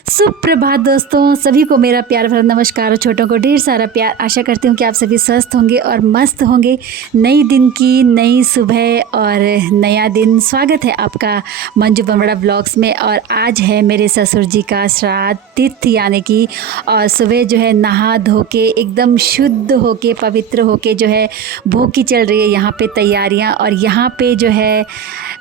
सुप्रभात दोस्तों, सभी को मेरा प्यार भरा नमस्कार और छोटों को ढेर सारा प्यार। आशा करती हूँ कि आप सभी स्वस्थ होंगे और मस्त होंगे। नई दिन की नई सुबह और नया दिन। स्वागत है आपका मंजू बमड़ा ब्लॉग्स में। और आज है मेरे ससुर जी का श्राद्ध तिथि यानी कि, और सुबह जो है नहा धो के एकदम शुद्ध होके पवित्र होके जो है भोग की चल रही है यहाँ पे तैयारियाँ। और यहाँ पे जो है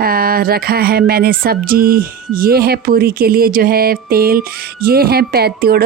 रखा है मैंने सब्जी। ये है पूरी के लिए जो है तेल। ये है पैत्यूड़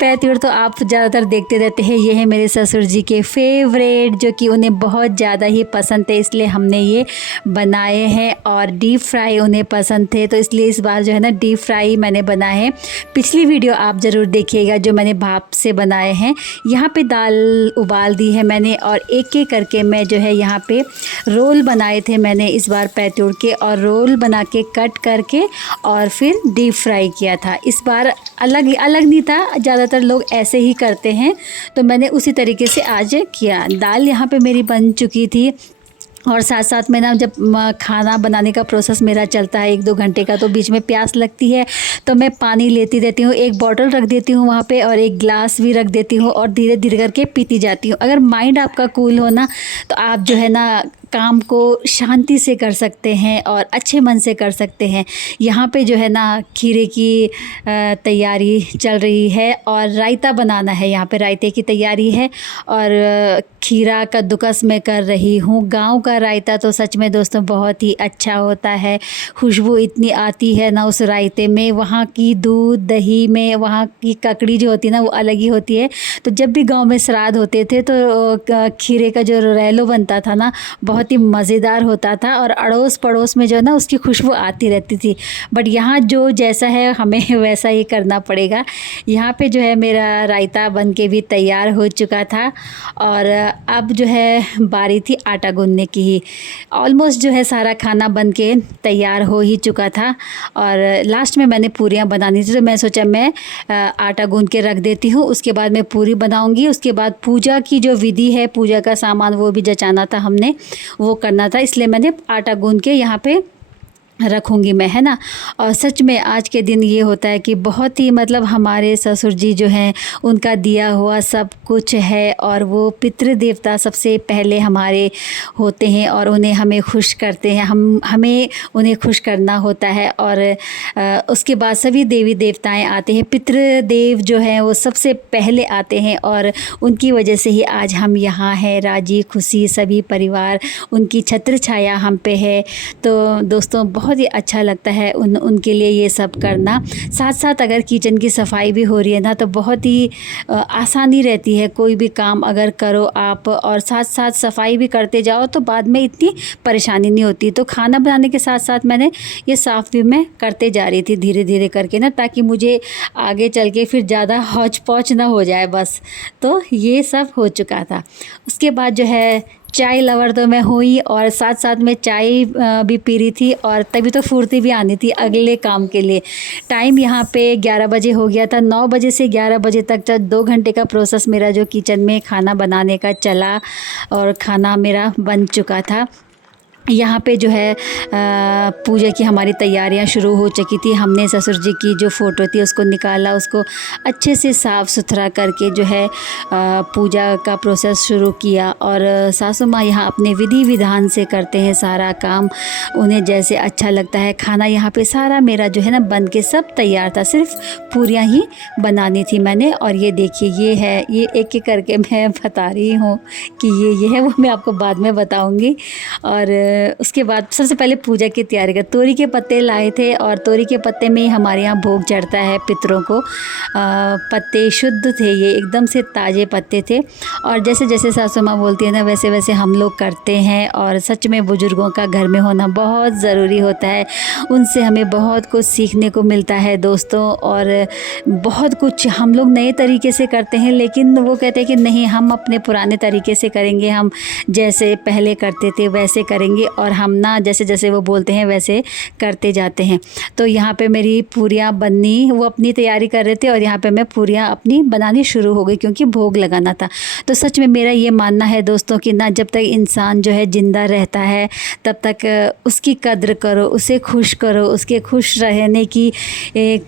पैत्यूड़ तो आप ज़्यादातर देखते रहते हैं। ये है मेरे ससुर जी के फेवरेट, जो कि उन्हें बहुत ज़्यादा ही पसंद थे, इसलिए हमने ये बनाए हैं। और डीप फ्राई उन्हें पसंद थे, तो इसलिए इस बार जो है ना डीप फ्राई मैंने बनाए हैं। पिछली वीडियो आप ज़रूर देखिएगा जो मैंने भाप से बनाए हैं। यहाँ पे दाल उबाल दी है मैंने, और एक एक करके मैं जो है यहाँ पे रोल बनाए थे मैंने इस बार पैत्यूड़ के, और रोल बना के कट करके और फिर डीप फ्राई किया था। इस बार अलग नहीं था, ज़्यादातर लोग ऐसे ही करते हैं, तो मैंने उसी तरीके से आज किया। दाल यहाँ पे मेरी बन चुकी थी, और साथ साथ में ना जब खाना बनाने का प्रोसेस मेरा चलता है 1-2 घंटे का, तो बीच में प्यास लगती है, तो मैं पानी लेती रहती हूँ। एक बॉटल रख देती हूँ वहाँ पे, और एक ग्लास भी रख देती हूँ, और धीरे धीरे करके पीती जाती हूँ। अगर माइंड आपका कूल हो ना, तो आप जो है ना काम को शांति से कर सकते हैं और अच्छे मन से कर सकते हैं। यहाँ पे जो है ना खीरे की तैयारी चल रही है, और रायता बनाना है। यहाँ पे रायते की तैयारी है, और खीरा कद्दूकस मैं कर रही हूँ। गांव का रायता तो सच में दोस्तों बहुत ही अच्छा होता है। खुशबू इतनी आती है ना उस रायते में, वहाँ की दूध दही में वहाँ की ककड़ी जो होती है ना वो अलग ही होती है। तो जब भी गांव में श्राद्ध होते थे तो खीरे का जो रैलो बनता था ना, बहुत ही मज़ेदार होता था, और अड़ोस पड़ोस में जो है ना उसकी खुशबू आती रहती थी। बट यहाँ जो जैसा है हमें वैसा ही करना पड़ेगा। यहाँ पे जो है मेरा रायता बन के भी तैयार हो चुका था, और अब जो है बारी थी आटा गूंदने की ही। ऑलमोस्ट जो है सारा खाना बन के तैयार हो ही चुका था, और लास्ट में मैंने पूरियाँ बनानी थी, तो मैं सोचा मैं आटा गूंद के रख देती हूँ, उसके बाद मैं पूरी बनाऊँगी। उसके बाद पूजा की जो विधि है, पूजा का सामान वो भी जचाना था हमने, वो करना था, इसलिए मैंने आटा गूंद के यहाँ पे रखूँगी मैं, है ना। और सच में आज के दिन ये होता है कि बहुत ही मतलब हमारे ससुर जी जो हैं उनका दिया हुआ सब कुछ है, और वो पितृ देवता सबसे पहले हमारे होते हैं, और उन्हें हमें खुश करते हैं, हमें उन्हें खुश करना होता है। और उसके बाद सभी देवी देवताएं आते हैं। पितृ देव जो हैं वो सबसे पहले आते हैं, और उनकी वजह से ही आज हम यहाँ हैं, राजी खुशी सभी परिवार, उनकी छत्र छाया हम पे है। तो दोस्तों बहुत ही अच्छा लगता है उनके लिए ये सब करना। साथ साथ अगर किचन की सफाई भी हो रही है ना, तो बहुत ही आसानी रहती है। कोई भी काम अगर करो आप और साथ साथ सफाई भी करते जाओ, तो बाद में इतनी परेशानी नहीं होती। तो खाना बनाने के साथ साथ मैंने ये साफ़ भी मैं करते जा रही थी धीरे धीरे करके ना, ताकि मुझे आगे चल के फिर ज़्यादा हौच पौच ना हो जाए बस। तो ये सब हो चुका था। उसके बाद जो है चाय लवर तो मैं हुई, और साथ साथ में चाय भी पी रही थी, और तभी तो फुर्ती भी आनी थी अगले काम के लिए। टाइम यहाँ पे 11 बजे हो गया था। 9 बजे से 11 बजे तक 2 घंटे का प्रोसेस मेरा जो किचन में खाना बनाने का चला, और खाना मेरा बन चुका था। यहाँ पे जो है पूजा की हमारी तैयारियाँ शुरू हो चुकी थी। हमने ससुर जी की जो फ़ोटो थी उसको निकाला, उसको अच्छे से साफ़ सुथरा करके जो है पूजा का प्रोसेस शुरू किया। और सासू माँ यहाँ अपने विधि विधान से करते हैं सारा काम, उन्हें जैसे अच्छा लगता है। खाना यहाँ पे सारा मेरा जो है ना बन के सब तैयार था, सिर्फ पूरियाँ ही बनानी थी मैंने। और ये देखिए ये है, ये एक एक करके मैं बता रही हूँ कि ये है, वो मैं आपको बाद में बताऊँगी। और उसके बाद सबसे पहले पूजा की तैयारी कर, तोरी के पत्ते लाए थे, और तोरी के पत्ते में ही हमारे यहाँ भोग चढ़ता है पितरों को। पत्ते शुद्ध थे, ये एकदम से ताज़े पत्ते थे। और जैसे जैसे सासू माँ बोलती है ना, वैसे वैसे हम लोग करते हैं। और सच में बुज़ुर्गों का घर में होना बहुत ज़रूरी होता है, उनसे हमें बहुत कुछ सीखने को मिलता है दोस्तों। और बहुत कुछ हम लोग नए तरीके से करते हैं, लेकिन वो कहते हैं कि नहीं, हम अपने पुराने तरीके से करेंगे, हम जैसे पहले करते थे वैसे करेंगे। जाएंगे और हम ना जैसे जैसे वो बोलते हैं वैसे करते जाते हैं। तो यहाँ पे मेरी पूरियाँ बननी, वो अपनी तैयारी कर रहे थे और यहाँ पे मैं पूरियाँ अपनी बनानी शुरू हो गई क्योंकि भोग लगाना था। तो सच में मेरा ये मानना है दोस्तों कि ना जब तक इंसान जो है ज़िंदा रहता है तब तक उसकी कद्र करो, उसे खुश करो, उसके खुश रहने की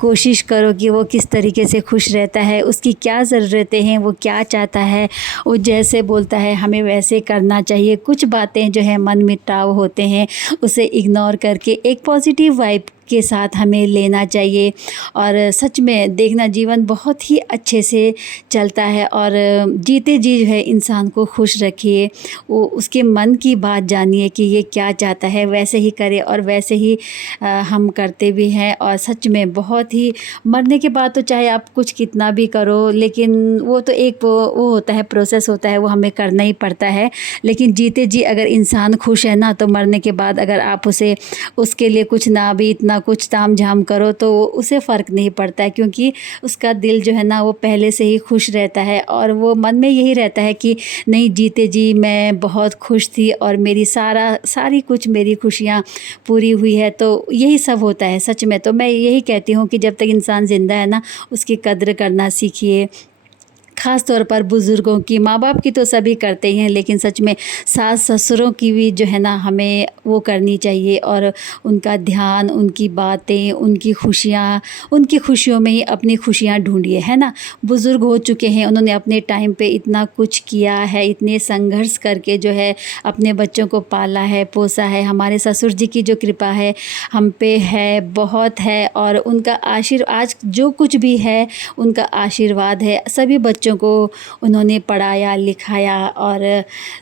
कोशिश करो कि वो किस तरीके से खुश रहता है, उसकी क्या ज़रूरतें हैं, वो क्या चाहता है, वो जैसे बोलता है हमें वैसे करना चाहिए। कुछ बातें जो है मन मुटाव होते हैं उसे इग्नोर करके एक पॉजिटिव वाइब के साथ हमें लेना चाहिए। और सच में देखना जीवन बहुत ही अच्छे से चलता है और जीते जी जो है इंसान को खुश रखिए, वो उसके मन की बात जानिए कि ये क्या चाहता है, वैसे ही करे और वैसे ही हम करते भी हैं। और सच में बहुत ही मरने के बाद तो चाहे आप कुछ कितना भी करो, लेकिन वो तो एक वो होता है, प्रोसेस होता है, वो हमें करना ही पड़ता है। लेकिन जीते जी अगर इंसान खुश है ना, तो मरने के बाद अगर आप उसे उसके लिए कुछ ना भी इतना कुछ ताम झाम करो तो उसे फ़र्क नहीं पड़ता है, क्योंकि उसका दिल जो है ना वो पहले से ही खुश रहता है और वो मन में यही रहता है कि नहीं, जीते जी मैं बहुत खुश थी और मेरी सारी कुछ मेरी खुशियाँ पूरी हुई है। तो यही सब होता है सच में। तो मैं यही कहती हूँ कि जब तक इंसान ज़िंदा है ना, उसकी कद्र करना सीखिए। ख़ास तौर पर बुज़ुर्गों की, माँ बाप की तो सभी करते ही हैं, लेकिन सच में सास ससुरों की भी जो है ना हमें वो करनी चाहिए और उनका ध्यान, उनकी बातें, उनकी खुशियाँ, उनकी खुशियों में ही अपनी खुशियाँ ढूंढिए, है ना। बुज़ुर्ग हो चुके हैं, उन्होंने अपने टाइम पे इतना कुछ किया है, इतने संघर्ष करके जो है अपने बच्चों को पाला है, पोसा है। हमारे ससुर जी की जो कृपा है हम पे है, बहुत है, और उनका आज जो कुछ भी है उनका आशीर्वाद है। सभी बच्चों को उन्होंने पढ़ाया लिखाया और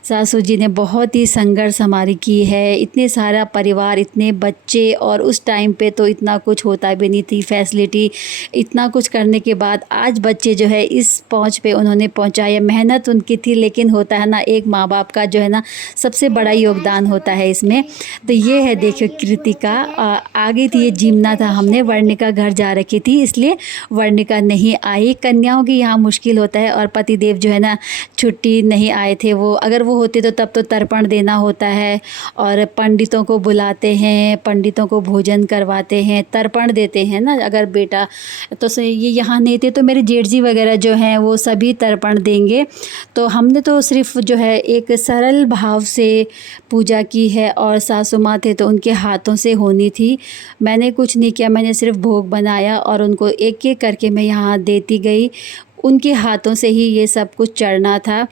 सासू जी ने बहुत ही संघर्ष हमारी की है। इतने सारा परिवार, इतने बच्चे, और उस टाइम पे तो इतना कुछ होता भी नहीं थी फैसिलिटी। इतना कुछ करने के बाद आज बच्चे जो है इस पहुंच पे उन्होंने पहुंचाया। मेहनत उनकी थी, लेकिन होता है ना एक माँ बाप का जो है ना सबसे बड़ा योगदान होता है इसमें। तो ये है, देखियो कृतिका आ गई थी। ये जिमना था, हमने वर्णिका घर जा रखी थी इसलिए वर्णिका नहीं आई। कन्याओं की यहाँ मुश्किल होता है और पतिदेव जो है ना छुट्टी नहीं आए थे। वो अगर वो होते तो तब तो तर्पण देना होता है और पंडितों को बुलाते हैं, पंडितों को भोजन करवाते हैं, तर्पण देते हैं ना अगर बेटा। तो ये यहाँ नहीं थे तो मेरे जेठ जी वगैरह जो हैं वो सभी तर्पण देंगे। तो हमने तो सिर्फ जो है एक सरल भाव से पूजा की है और सासू माँ थे तो उनके हाथों से होनी थी। मैंने कुछ नहीं किया, मैंने सिर्फ भोग बनाया और उनको एक एक करके मैं यहाँ देती गई। उनके हाथों से ही ये सब कुछ चढ़ना था।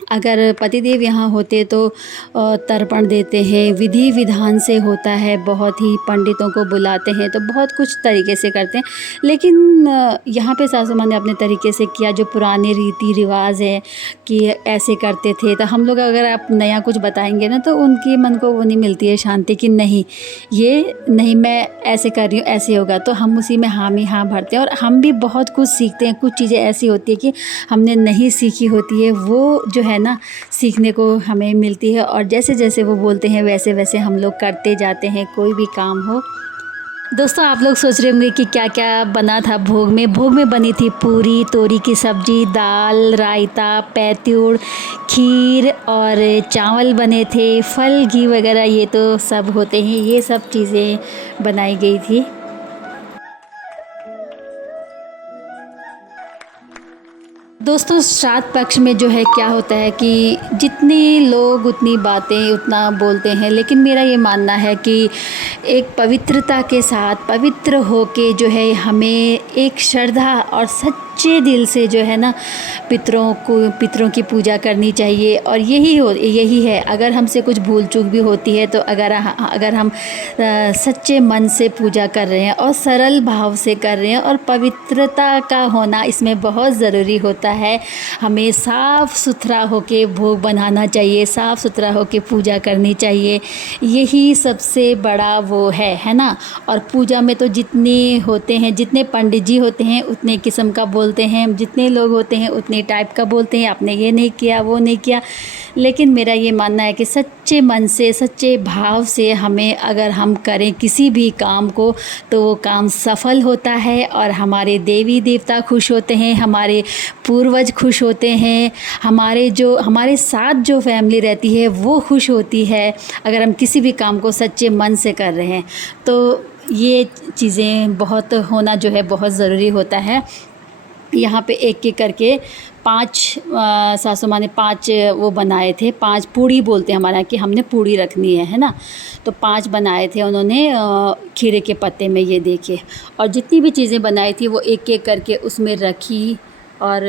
अगर पतिदेव यहाँ होते तो तर्पण देते हैं, विधि विधान से होता है, बहुत ही पंडितों को बुलाते हैं, तो बहुत कुछ तरीके से करते हैं। लेकिन यहाँ पे सासू माँ ने अपने तरीके से किया, जो पुराने रीति रिवाज है कि ऐसे करते थे। तो हम लोग अगर आप नया कुछ बताएंगे ना तो उनकी मन को वो नहीं मिलती है शांति कि नहीं, ये नहीं, मैं ऐसे कर रही हूँ, ऐसे होगा। तो हम उसी में हाँ में हाँ भरते हैं और हम भी बहुत कुछ सीखते हैं। कुछ चीज़ें ऐसी होती है कि हमने नहीं सीखी होती है, वो जो है ना सीखने को हमें मिलती है। और जैसे जैसे वो बोलते हैं वैसे वैसे हम लोग करते जाते हैं, कोई भी काम हो। दोस्तों, आप लोग सोच रहे होंगे कि क्या क्या बना था भोग में। भोग में बनी थी पूरी, तोरी की सब्जी, दाल, रायता, पैत्यूड़, खीर और चावल बने थे, फल, घी वगैरह ये तो सब होते हैं। ये सब चीज़ें बनाई गई थी। दोस्तों, श्राद्ध पक्ष में जो है क्या होता है कि जितने लोग उतनी बातें उतना बोलते हैं, लेकिन मेरा ये मानना है कि एक पवित्रता के साथ पवित्र होके जो है हमें एक श्रद्धा और सच्चे दिल से जो है ना पितरों की पूजा करनी चाहिए। और यही है, अगर हमसे कुछ भूल चूक भी होती है तो अगर हम सच्चे मन से पूजा कर रहे हैं और सरल भाव से कर रहे हैं और पवित्रता का होना इसमें बहुत ज़रूरी होता है। हमें साफ़ सुथरा होके भोग बनाना चाहिए, साफ़ सुथरा होके पूजा करनी चाहिए। यही सबसे बड़ा वो है ना। और पूजा में तो जितने होते हैं, जितने पंडित जी होते हैं उतने किस्म का बोल बोलते हैं, जितने लोग होते हैं उतने टाइप का बोलते हैं, आपने ये नहीं किया वो नहीं किया। लेकिन मेरा ये मानना है कि सच्चे मन से सच्चे भाव से हमें अगर हम करें किसी भी काम को तो वो काम सफल होता है और हमारे देवी देवता खुश होते हैं, हमारे पूर्वज खुश होते हैं, हमारे साथ जो फैमिली रहती है वो खुश होती है अगर हम किसी भी काम को सच्चे मन से कर रहे हैं। तो ये चीज़ें बहुत होना जो है बहुत ज़रूरी होता है। यहाँ पे एक एक करके 5 सासू माँ ने 5 वो बनाए थे, 5 पूड़ी बोलते हैं हमारे यहाँ कि हमने पूड़ी रखनी है ना। तो 5 बनाए थे उन्होंने खीरे के पत्ते में, ये देखिए। और जितनी भी चीज़ें बनाई थी वो एक एक करके उसमें रखी और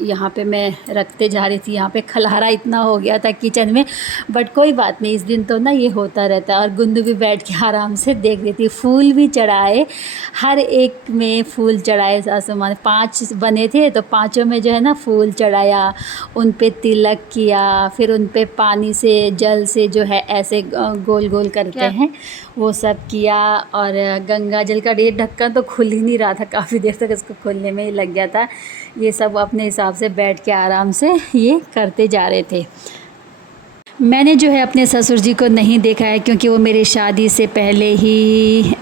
यहाँ पे मैं रखते जा रही थी। यहाँ पे खलारा इतना हो गया था किचन में, बट कोई बात नहीं, इस दिन तो ना ये होता रहता है। और गुंदू भी बैठ के आराम से देख रही थी। फूल भी चढ़ाए, हर एक में फूल चढ़ाए सासू माँ ने। 5 बने थे तो 5 में जो है ना फूल चढ़ाया, उन पे तिलक किया, फिर उन पे पानी से जल से जो है ऐसे गोल गोल करते हैं वो सब किया। और गंगा जल का ये ढक्कन तो खुल ही नहीं रहा था, काफ़ी देर तक इसको खोलने में ही लग गया था। ये सब अपने हिसाब से बैठ के आराम से ये करते जा रहे थे। मैंने जो है अपने ससुर जी को नहीं देखा है क्योंकि वो मेरी शादी से पहले ही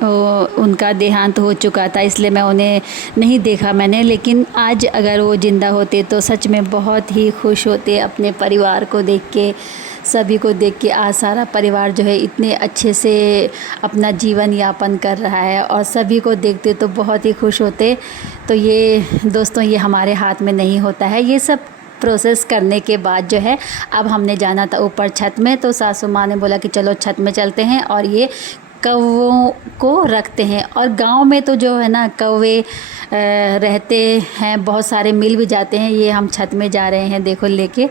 उनका देहांत हो चुका था, इसलिए मैं उन्हें नहीं देखा मैंने। लेकिन आज अगर वो ज़िंदा होते तो सच में बहुत ही खुश होते अपने परिवार को देख के, सभी को देख के। आज सारा परिवार जो है इतने अच्छे से अपना जीवन यापन कर रहा है और सभी को देखते तो बहुत ही खुश होते। तो ये दोस्तों ये हमारे हाथ में नहीं होता है। ये सब प्रोसेस करने के बाद जो है अब हमने जाना था ऊपर छत में। तो सासू माँ ने बोला कि चलो छत में चलते हैं और ये कौवों को रखते हैं। और गांव में तो जो है ना कौवे रहते हैं, बहुत सारे मिल भी जाते हैं। ये हम छत में जा रहे हैं देखो लेके,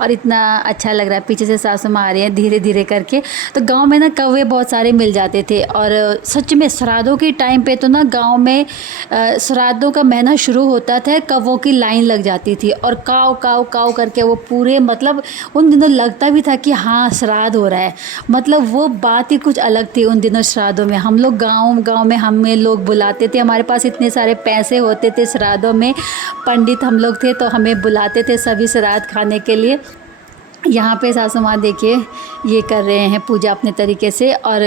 और इतना अच्छा लग रहा है। पीछे से सासू माँ आ रही हैं धीरे धीरे करके। तो गांव में ना कौवे बहुत सारे मिल जाते थे। और सच में श्राद्धों के टाइम पे तो ना गांव में श्राद्धों का महीना शुरू होता था, कौवों की लाइन लग जाती थी और काव काव काव करके वो पूरे, मतलब उन दिनों लगता भी था कि हाँ श्राद्ध हो रहा है। मतलब वो बात ही कुछ अलग थी उन दिनों श्राद्धों में। हम लोग गाँव में हमें लोग बुलाते थे, हमारे पास इतने सारे पैसे होते थे श्राद्धों में, पंडित हम लोग थे तो हमें बुलाते थे सभी श्राद्ध खाने के लिए। यहाँ पे सासू माँ देखिए ये कर रहे हैं पूजा अपने तरीके से। और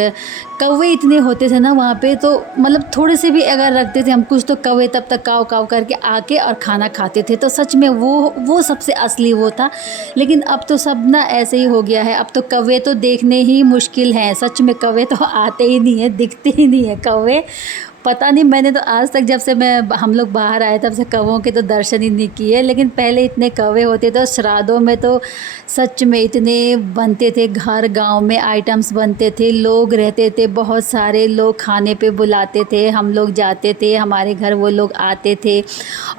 कौवे इतने होते थे ना वहाँ पे, तो मतलब थोड़े से भी अगर रखते थे हम कुछ तो कौवे तब तक काव काव करके आके और खाना खाते थे। तो सच में वो सबसे असली वो था। लेकिन अब तो सब ना ऐसे ही हो गया है, अब तो कौवे तो देखने ही मुश्किल हैं। सच में कौवे तो आते ही नहीं है, दिखते ही नहीं है कौवे। पता नहीं, मैंने तो आज तक जब से हम लोग बाहर आए तब से कौवों के तो दर्शन ही नहीं किए। लेकिन पहले इतने कौवे होते थे। श्राद्धों में तो सच में इतने बनते थे, घर गांव में आइटम्स बनते थे, लोग रहते थे, बहुत सारे लोग खाने पे बुलाते थे, हम लोग जाते थे, हमारे घर वो लोग आते थे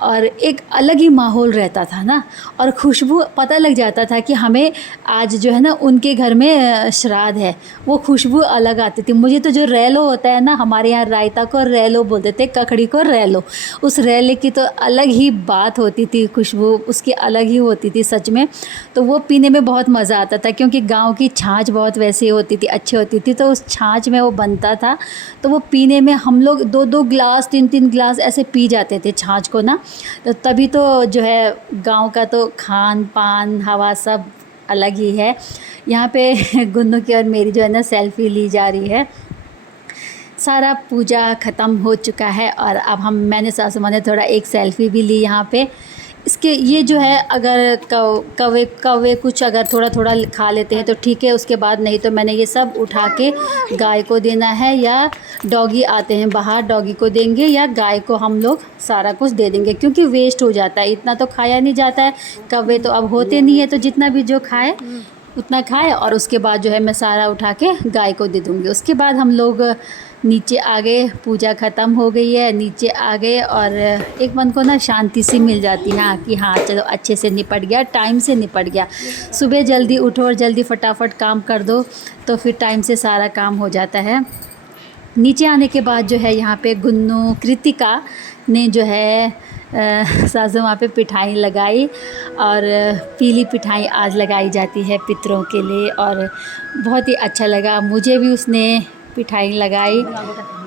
और एक अलग ही माहौल रहता था ना। और खुशबू पता लग जाता था कि हमें आज जो है ना उनके घर में श्राद्ध है, वो खुशबू अलग आती थी। मुझे तो जो रैलो होता है ना, हमारे यहाँ रायता को रैलो बोलते थे, ककड़ी को रैलो, उस रैले की तो अलग ही बात होती थी, खुशबू उसकी अलग ही होती थी सच में। तो वो पीने में बहुत मज़ा आता था क्योंकि गांव की छाछ बहुत वैसी होती थी, अच्छी होती थी। तो उस छाछ में वो बनता था, तो वो पीने में हम लोग 2-2 गिलास 3-3 गिलास ऐसे पी जाते थे छाछ को ना। तो तभी तो जो है गांव का तो खान पान हवा सब अलग ही है। यहाँ पे गुन्नू की और मेरी जो है ना सेल्फ़ी ली जा रही है। सारा पूजा ख़त्म हो चुका है और अब मैंने सासू माँ ने थोड़ा एक सेल्फ़ी भी ली यहाँ पे। इसके ये जो है अगर कौवे कुछ अगर थोड़ा थोड़ा खा लेते हैं तो ठीक है, उसके बाद नहीं तो मैंने ये सब उठा के गाय को देना है, या डॉगी आते हैं बाहर डॉगी को देंगे, या गाय को हम लोग सारा कुछ दे देंगे क्योंकि वेस्ट हो जाता है, इतना तो खाया नहीं जाता है। कौवे तो अब होते नहीं है, तो जितना भी जो खाए उतना खाए और उसके बाद जो है मैं सारा उठा के गाय को दे दूँगी। उसके बाद हम लोग नीचे आ गए, पूजा ख़त्म हो गई है, नीचे आ गए और एक मन को ना शांति सी मिल जाती है कि हाँ चलो अच्छे से निपट गया, टाइम से निपट गया। सुबह जल्दी उठो और जल्दी फटाफट काम कर दो तो फिर टाइम से सारा काम हो जाता है। नीचे आने के बाद जो है यहाँ पे गुन्नू कृतिका ने जो है सासू माँ पे पिठाई लगाई, और पीली पिठाई आज लगाई जाती है पितरों के लिए, और बहुत ही अच्छा लगा। मुझे भी उसने पिठाई लगाई।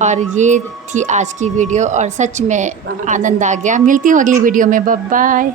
और ये थी आज की वीडियो और सच में आनंद आ गया। मिलती हूँ अगली वीडियो में। Bye bye.